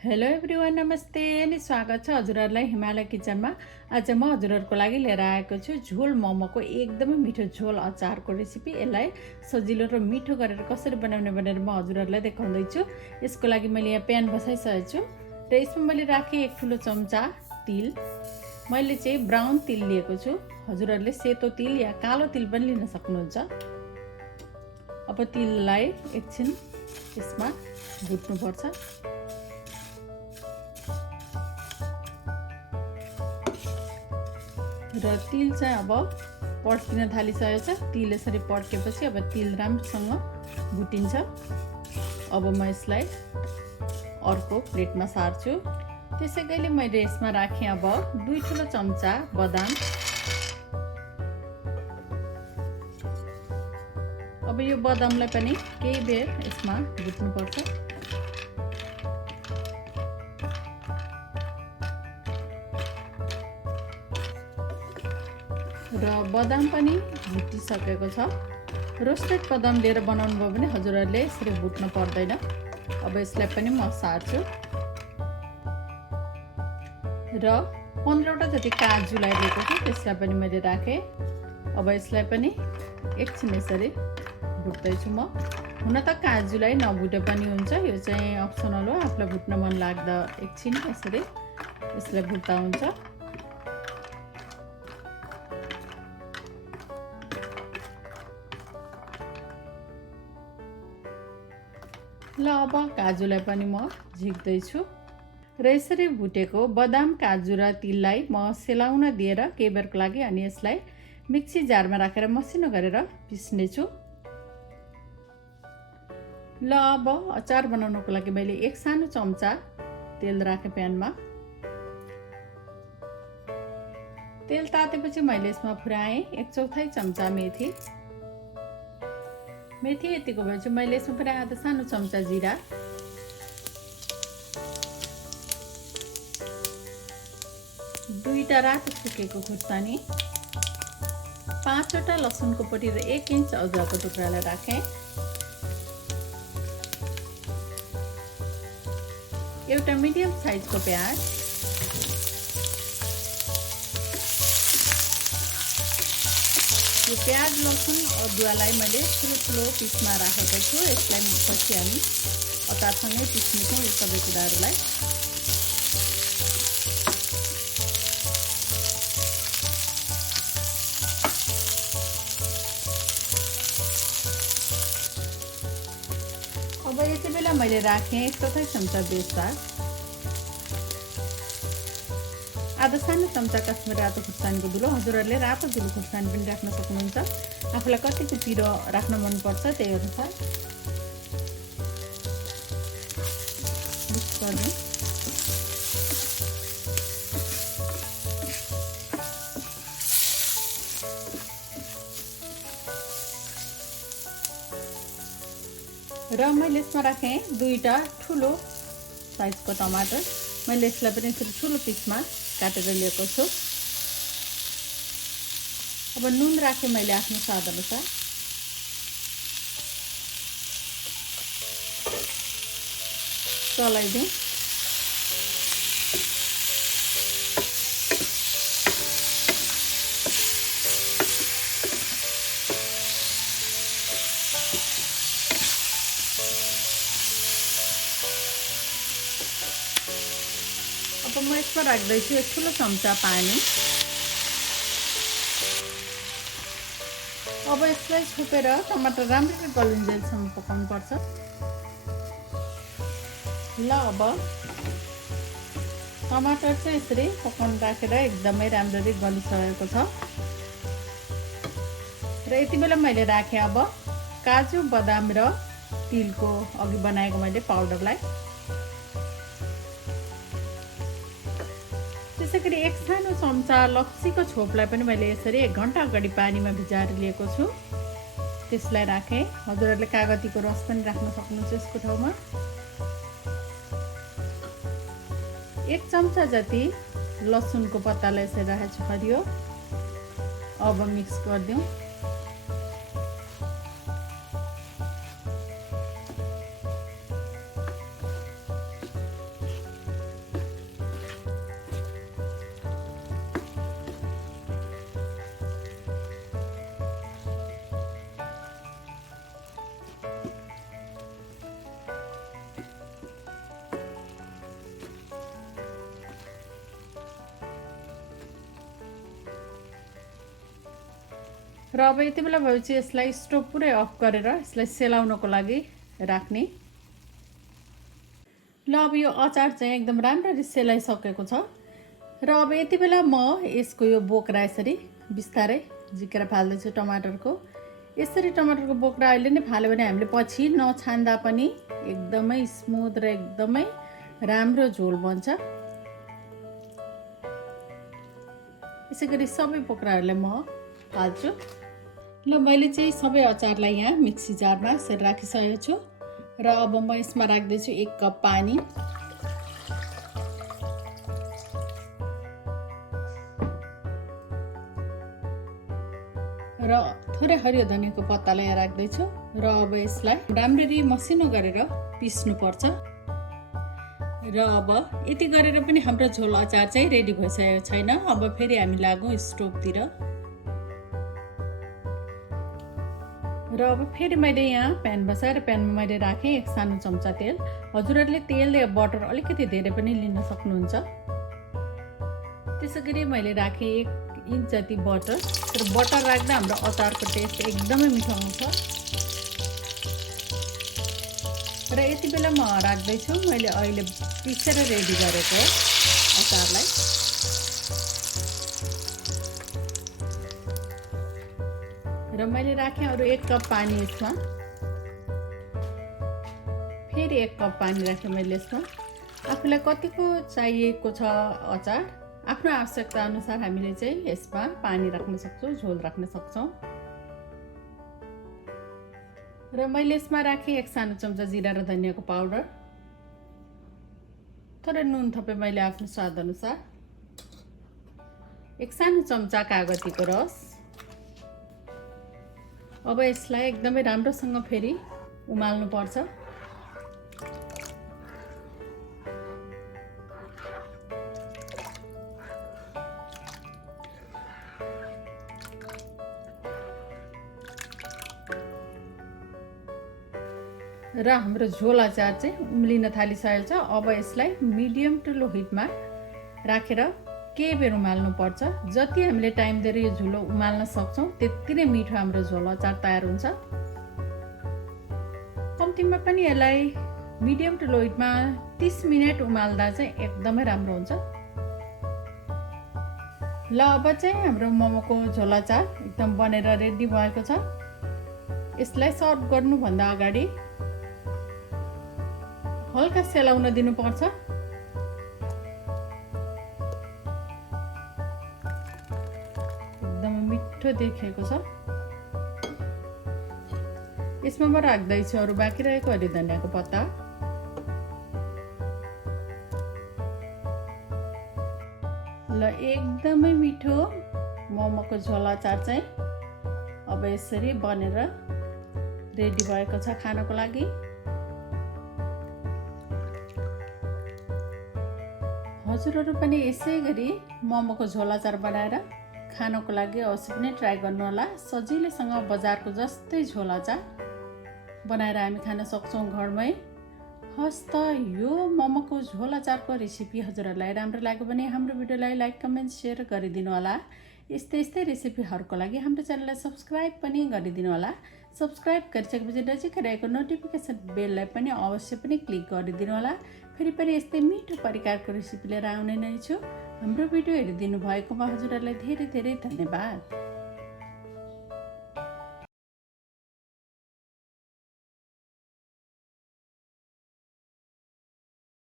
Hello everyone, नमस्ते अनि स्वागत छ हजुरहरूलाई हिमालय किचनमा। आज म हजुरहरूको लागि लिएर आएको छु झोल मोमोको एकदमै मिठो झोल अचारको रेसिपी। यसलाई सजिलो र मिठो गरेर कसरी बनाउने भनेर म हजुरहरूलाई देखाउँदैछु। यसको लागि मैले यहाँ प्यान बसाइसकेको छु र यसमा मैले राखेँ 1 ठुलो चम्चा तिल। मैले चाहिँ ब्राउन तिल लिएको छु। हजुरहरूले सेतो तिल या कालो तिल पनि लिन सक्नुहुन्छ। अब तिललाई एकछिन यसमा भुट्नुपर्छ। र तिल चाहिँ अब पड्किन थालिसकेको छ। तिल यसरी पड्केपछि अब तिल राम्रोसँग भुटिन्छ। अब म यसलाई अर्को प्लेटमा सार्छु। त्यसैगरी मैले यसमा राखेँ अब 2 ठुलो चम्चा बदाम। अब यो बदामलाई पनि केही बेर यसमा भुट्नुपर्छ। र बदाम पनि भुटिसकेको छ। रोस्टेड बदाम लिएर बनाउनु भयो भने हजुरहरूले यसरी भुट्न पर्दैन। अब यसलाई पनि म सार्छु र 15वटा जति काजुलाई लिएको छु, त्यसलाई पनि मैले राखेँ। अब यसलाई पनि एकछिन यसरी भुट्दैछु म। हुन त काजुलाई नभुटे पनि हुन्छ, यो चाहिँ अप्सनल हो। आफूलाई भुट्न मन लाग्दा एकछिन यसरी यसलाई भुट्दा हुन्छ। ल अब काजुलाई पनि म झिक्दैछु र यसरी भुटेको बदाम, काजु र तिललाई म सेलाउन दिएर केही बेरको लागि अनि यसलाई मिक्सी जारमा राखेर मसिनो गरेर पिस्नेछु। ल अब अचार बनाउनको लागि मैले 1 सानो चम्चा तेल राखेँ प्यानमा। तेल तातेपछि मैले यसमा फुराएँ 1/4 चम्चा मेथी। मेथी यतिको भएपछि मैले यसमा पनि आधा सानो चम्चा जिरा, 2टा रातो सुकेको खुर्सानी, 5वटा लसुनको पटी र 1 इन्च अदुवाको टुक्रालाई राखेँ। एउटा मिडियम साइजको प्याज, यो प्याज, लसुन, अदुवालाई मैले ठुलो पिसमा राखेको छु। यसलाई पछि हामी अचारसँगै पिस्नेछौँ यो सबै कुराहरूलाई। अब यति बेला मैले राखेँ 1/4 चम्चा बेसार, आधा सानो चम्चा कश्मीरी रातो खुर्सानीको धुलो। हजुरहरूले रातो धुलो खुर्सानी पनि राख्न सक्नुहुन्छ। आफूलाई कतिको पिरो राख्न मनपर्छ त्यही अनुसार मिक्स गर्नु। र मैले यसमा राखेँ 2टा ठुलो साइजको टमाटर। मैले यसलाई पनि यसरी ठुलो पिसमा काटेर लिएको छु। अब नुन राखेँ मैले आफ्नो स्वाद अनुसार। चलाइदिउँ। अब म यसमा राख्दैछु 1 ठुलो चम्चा पानी। अब यसलाई छोपेर टमाटर राम्ररी गलिन्जेलसम्म पकाउनु पर्छ। ल अब टमाटर चाहिँ यसरी पकाउन राखेर एकदमै राम्ररी गलिसकेको छ। र यति बेला मैले राखेँ अब काजु, बदाम र तिलको अघि बनाएको मैले पाउडरलाई। त्यसैगरी 1 सानो चम्चा लप्सीको छोपलाई पनि मैले यसरी 1 घण्टा अगाडि पानीमा भिजाएर लिएको छु। त्यसलाई राखेँ। हजुरहरूले कागतीको रस पनि राख्न सक्नुहुन्छ यसको ठाउँमा। 1 चम्चा जति लसुनको पत्तालाई यसरी राखेको छु हरियो। अब मिक्स गरिदिउँ। र अब यति बेला भएपछि यसलाई स्टोभ पुरै अफ गरेर यसलाई सेलाउनको लागि राख्ने। ल अब यो अचार चाहिँ एकदम राम्ररी सेलाइसकेको छ र अब यति बेला म यसको यो बोक्रा यसरी बिस्तारै झिकेर फाल्दैछु टमाटरको। यसरी टमाटरको बोक्रा अहिले नै फाल्यो भने हामीले पछि नछान्दा पनि एकदमै स्मुथ र एकदमै राम्रो झोल बन्छ। यसै गरी सबै बोक्राहरूलाई म हाल्छु। ल मैले चाहिँ सबै अचारलाई यहाँ मिक्सी जारमा यसरी राखिसकेको छु र अब म यसमा राख्दैछु 1 कप पानी। र थोरै हरियो धनियाको पत्तालाई यहाँ राख्दैछु र अब यसलाई राम्ररी मसिनो गरेर पिस्नुपर्छ। र अब यति गरेर पनि हाम्रो झोल अचार चाहिँ रेडी भइसकेको छैन। अब फेरि हामी लागौँ स्टोभतिर। र अब फेरि मैले यहाँ प्यान बसाएर प्यानमा मैले राखेँ 1 सानो चम्चा तेल। हजुरहरूले तेल या बटर अलिकति धेरै पनि लिन सक्नुहुन्छ। त्यसै गरी मैले राखेँ 1 इन्च जति बटर। तर बटर राख्दा हाम्रो अचारको टेस्ट एकदमै मिठो आउँछ। र यति बेला म राख्दैछु मैले अहिले पिसेर रेडी गरेको अचारलाई। र मैले राखेँ अरू 1 कप पानी यसमा। फेरि 1 कप पानी राखेँ मैले यसमा। आफूलाई कतिको चाहिएको छ अचार आफ्नो आवश्यकता अनुसार हामीले चाहिँ यसमा पानी राख्न सक्छौँ, झोल राख्न सक्छौँ। र मैले यसमा राखेँ 1 सानो चम्चा जिरा र धनियाको पाउडर। थोरै नुन थपेँ मैले आफ्नो स्वाद अनुसार। 1 सानो चम्चा कागतीको रस। अब यसलाई एकदमै राम्रोसँग फेरि उमाल्नु पर्छ। र हाम्रो झोल अचार चाहिँ उम्लिन थालिसकेको छ। अब यसलाई मिडियम टु लो हिटमा राखेर केही बेर उमाल्नु पर्छ। जति हामीले टाइम दिएर यो झोल उमाल्न सक्छौँ त्यति नै मिठो हाम्रो झोल अचार तयार हुन्छ। कम्तीमा पनि यसलाई मिडियम टु लो हिटमा 30 मिनेट उमाल्दा चाहिँ एकदमै राम्रो हुन्छ। ल अब चाहिँ हाम्रो मोमोको झोल अचार एकदम बनेर रेडी भएको छ। यसलाई सर्भ गर्नुभन्दा अगाडि हल्का सेलाउन दिनुपर्छ। एकदम मिठो देखिएको छ। यसमा म राख्दैछु अरू बाँकी रहेको हरियो धनियाको पत्ता। ल एकदमै मिठो मोमोको झोल अचार चाहिँ अब यसरी बनेर रेडी भएको छ खानको लागि। हजुरहरू पनि यसै गरी मोमोको झोल अचार बनाएर खानको लागि अवश्य पनि ट्राई गर्नुहोला। सजिलैसँग बजारको जस्तै झोल अचार बनाएर हामी खान सक्छौँ घरमै। हस् त यो मोमोको झोल अचारको रेसिपी हजुरहरूलाई राम्रो लाग्यो भने हाम्रो भिडियोलाई लाइक कमेन्ट सेयर गरिदिनु होला। यस्तै रेसिपीहरूको लागि हाम्रो च्यानललाई सब्सक्राइब पनि गरिदिनु होला। सब्सक्राइब गरिसकेपछि नजिकै रहेको नोटिफिकेसन बेललाई पनि अवश्य पनि क्लिक गरिदिनु होला। फेरि पनि यस्तै मिठो परिकारको रेसिपी लिएर आउने नै छु। हाम्रो भिडियो हेरिदिनु भएकोमा हजुरहरूलाई धेरै धेरै धन्यवाद।